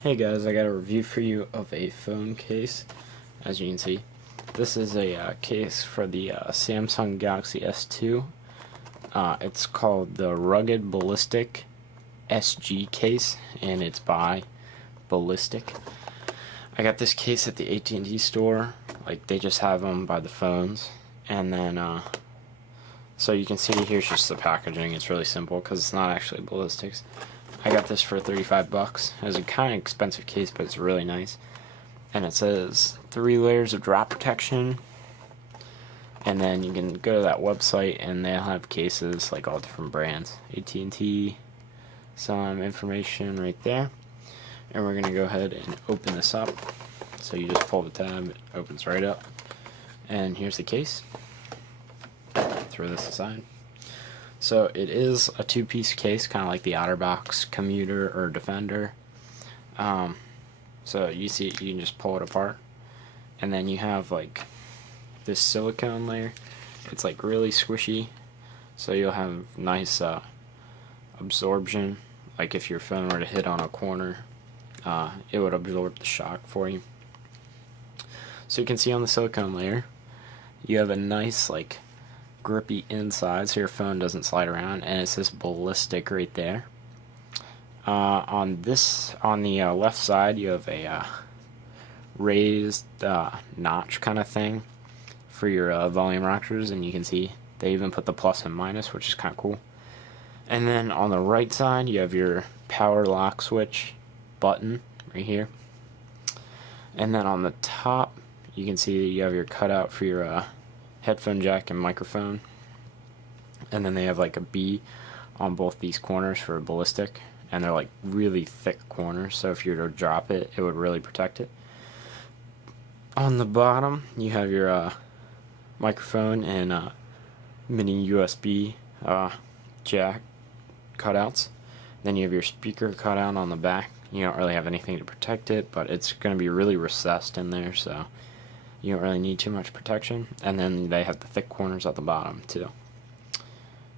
Hey guys, I got a review for you of a phone case. As you can see, this is a case for the Samsung Galaxy S2. It's called the Rugged Ballistic SG case, and it's by Ballistic. I got this case at the AT&T store. Like, they just have them by the phones. And then, so you can see here's just the packaging. It's really simple because it's not actually ballistics. I got this for 35 bucks. It was a kind of expensive case, but it's really nice. And it says 3 layers of drop protection. And then you can go to that website and they'll have cases like all different brands. AT&T, some information right there. And we're going to go ahead and open this up. So you just pull the tab, it opens right up. And here's the case. Throw this aside. So it is a 2-piece case, kind of like the OtterBox Commuter or Defender. So you see, you can just pull it apart, and then you have like this silicone layer. It's like really squishy, so you'll have nice absorption. Like if your phone were to hit on a corner, it would absorb the shock for you. So you can see on the silicone layer, you have a nice like grippy inside so your phone doesn't slide around, and it says Ballistic right there. On the left side you have a raised notch kind of thing for your volume rockers, and you can see they even put the plus and minus, which is kind of cool. And then on the right side you have your power lock switch button right here, and then on the top you can see you have your cutout for your headphone jack and microphone, and then they have like a B on both these corners for ballistic, and they're like really thick corners, so if you were to drop it, it would really protect it. On the bottom you have your microphone and mini USB jack cutouts. Then you have your speaker cutout on the back. You don't really have anything to protect it, but it's going to be really recessed in there, so you don't really need too much protection. And then they have the thick corners at the bottom too.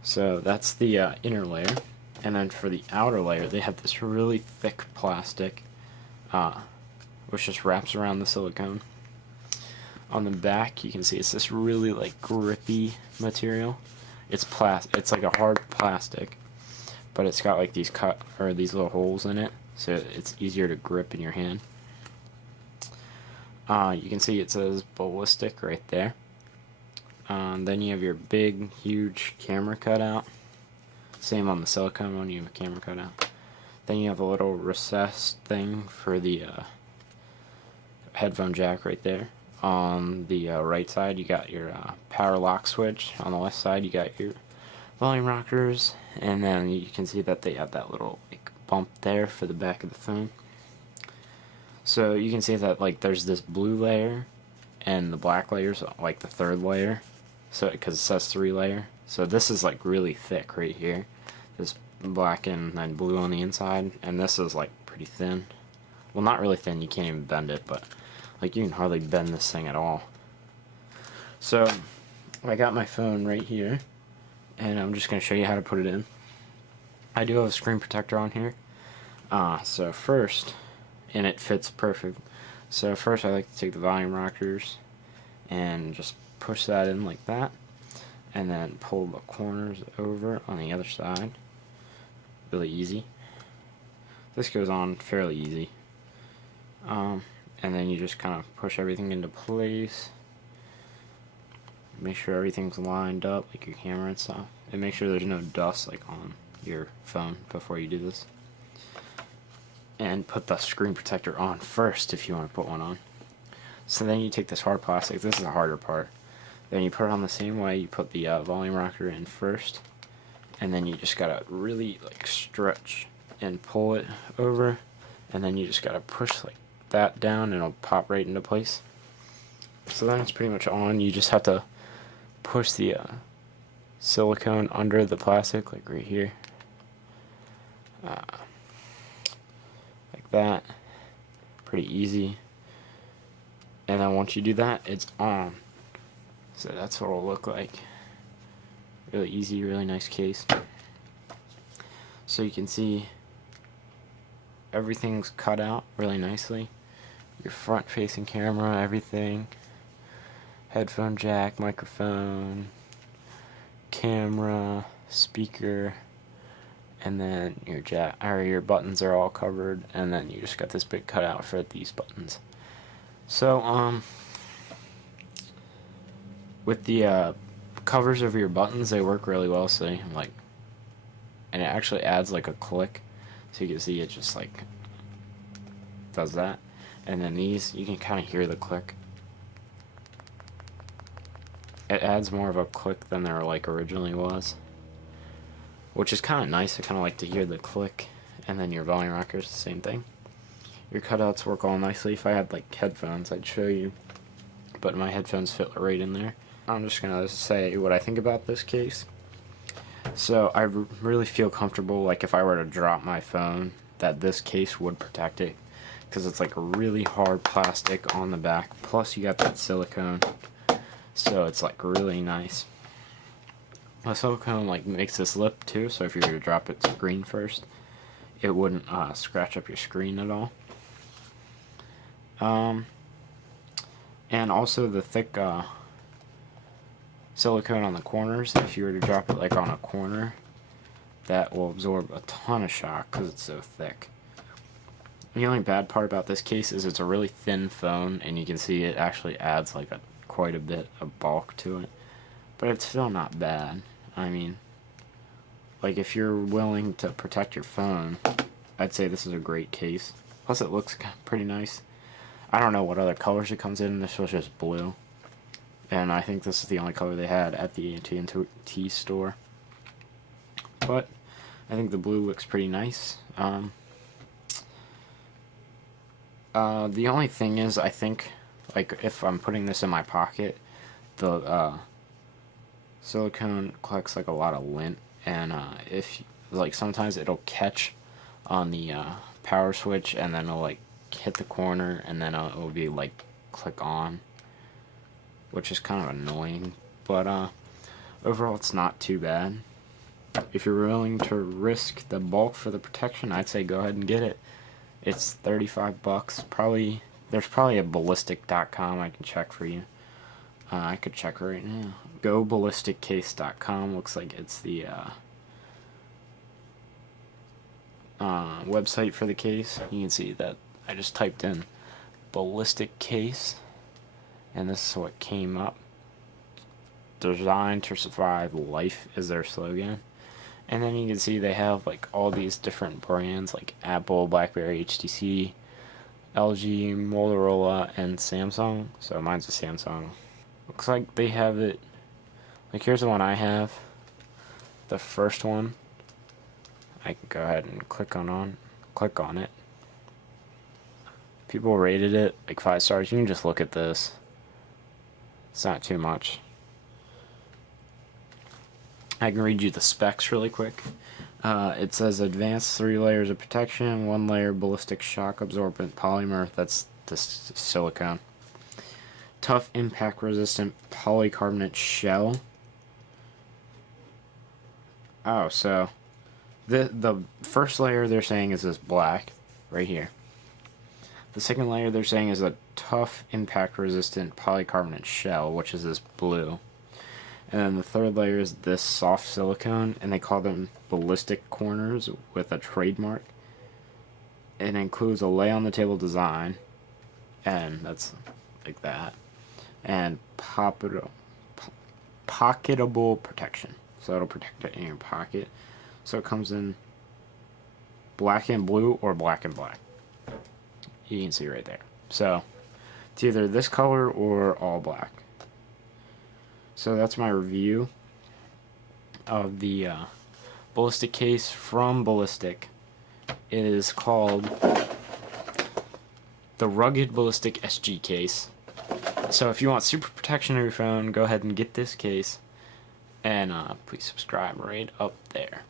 So that's the inner layer. And then for the outer layer, they have this really thick plastic, which just wraps around the silicone. On the back, you can see it's this really like grippy material. It's like a hard plastic, but it's got like these these little holes in it, so it's easier to grip in your hand. You can see it says Ballistic right there. Then you have your big, huge camera cutout. Same on the silicone one, you have a camera cutout. Then you have a little recessed thing for the headphone jack right there. On the right side, you got your power lock switch. On the left side, you got your volume rockers. And then you can see that they have that little like bump there for the back of the phone. So you can see that like there's this blue layer, and the black layer's like the third layer. So because it says 3 layer, so this is like really thick right here. This black and then blue on the inside, and this is like pretty thin. Well, not really thin. You can't even bend it, but like you can hardly bend this thing at all. So I got my phone right here, and I'm just gonna show you how to put it in. I do have a screen protector on here. So first. And it fits perfect. So first I like to take the volume rockers and just push that in like that, and then pull the corners over on the other side. Really easy. This goes on fairly easy. And then you just kind of push everything into place. Make sure everything's lined up, like your camera and stuff. And make sure there's no dust like on your phone before you do this. And put the screen protector on first if you want to put one on. So then you take this hard plastic, this is the harder part, then you put it on the same way. You put the volume rocker in first, and then you just gotta really like stretch and pull it over, and then you just gotta push like that down and it'll pop right into place. So then it's pretty much on. You just have to push the silicone under the plastic, like right here. That pretty easy, and then once you do that, it's on. So that's what it'll look like. Really easy, really nice case. So you can see everything's cut out really nicely. Your front-facing camera, everything. Headphone jack, microphone, camera, speaker, and then your buttons are all covered, and then you just got this big cutout for these buttons. So with the covers over your buttons, they work really well. So like, and it actually adds like a click, so you can see it just like does that. And then these, you can kind of hear the click. It adds more of a click than there like originally was, which is kind of nice. I kind of like to hear the click. And then your volume rockers, the same thing. Your cutouts work all nicely. If I had like headphones, I'd show you, but my headphones fit right in there. I'm just gonna say what I think about this case. So I really feel comfortable, like if I were to drop my phone, that this case would protect it, because it's like a really hard plastic on the back, plus you got that silicone, so it's like really nice. The silicone like makes this lip too, so if you were to drop it screen first, it wouldn't scratch up your screen at all. And also the thick silicone on the corners, if you were to drop it like on a corner, that will absorb a ton of shock because it's so thick. The only bad part about this case is it's a really thin phone, and you can see it actually adds like quite a bit of bulk to it, but it's still not bad. I mean, like if you're willing to protect your phone, I'd say this is a great case. Plus it looks pretty nice. I don't know what other colors it comes in. This was just blue, and I think this is the only color they had at the AT&T store. But I think the blue looks pretty nice. The only thing is, I think, like if I'm putting this in my pocket, the silicone collects like a lot of lint, and if like sometimes it'll catch on the power switch, and then it'll like hit the corner, and then it'll be like click on, which is kind of annoying. But overall, it's not too bad. If you're willing to risk the bulk for the protection, I'd say go ahead and get it. It's $35. Probably there's probably a ballistic.com I can check for you. I could check right now. GoBallisticCase.com looks like it's the website for the case. You can see that I just typed in ballistic case, and this is what came up. Designed to survive, life is their slogan. And then you can see they have like all these different brands like Apple, BlackBerry, HTC, LG, Motorola, and Samsung. So mine's a Samsung. Looks like they have it, like here's the one I have, the first one. I can go ahead and click on it. People rated it like 5 stars. You can just look at this. It's not too much. I can read you the specs really quick. It says advanced 3 layers of protection, 1 layer ballistic shock absorbent polymer, that's the silicone. Tough impact resistant polycarbonate shell. Oh, so the first layer they're saying is this black right here. The second layer they're saying is a tough impact resistant polycarbonate shell, which is this blue. And then the third layer is this soft silicone, and they call them ballistic corners with a trademark. It includes a lay on the table design, and that's like that, and pocketable protection. So it'll protect it in your pocket. So it comes in black and blue or black and black. You can see right there. So it's either this color or all black. So that's my review of the ballistic case from Ballistic. It is called the Rugged Ballistic SG case. So if you want super protection of your phone, go ahead and get this case. And please subscribe right up there.